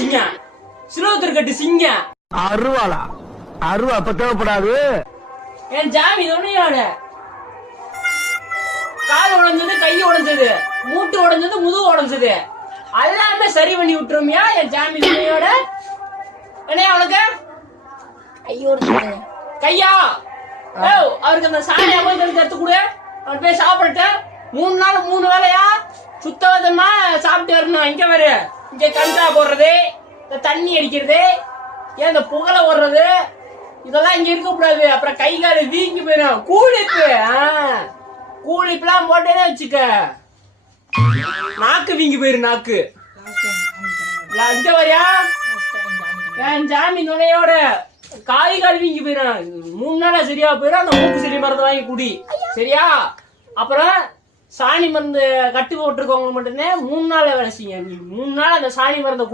சிங்கம், சிலோத்தர் கட்டு சிங்கம். அருவாளா? அருவா அப்ப தேவைப்படாது. என் ஜாமி துணையோட கால் உடைஞ்சது, கை உடைஞ்சது, மூட்டு உடைஞ்சது, முதுகு உடைஞ்சது, எல்லாமே சரி பண்ணி விட்டுருமியா என் ஜாமி துணையோட. என்ன அவனுக்கு கையா? அவருக்கு அந்த சாணியா போய் எடுத்து கொடு, அவன் போய் சாப்பிட்டு 3 நாள் 3 வேலையா சுத்தமா சாப்பிட்டு வரணும். இங்க வரு, இங்க கஞ்சா போடுறது, இந்த தண்ணி அடிக்கிறது, ஏன் இந்த புகழ ஓடுறது, இதெல்லாம் இங்க இருக்க கூடாது. அப்புறம் கை கால வீங்கி போயிடும். கூலிப்பு கூலிப்புலாம் போட்டேன்னு வச்சுக்க, நாக்கு வீங்கி போயிரு. நாக்கு இங்க வரியா என் ஜாமி நுழையோட காய் கால் வீங்கி போயிடும். 3 நாளா சரியா போயிடும். அந்த மூக்கு சரி மருந்து வாங்கி குடி, சரியா? அப்புறம் சாணி மருந்து கட்டு போட்டுருக்கவங்க மட்டும்தான் 3 நாள் வேலை செய்யுங்க. 3 நாள் அந்த சாணி மருந்தை குடி.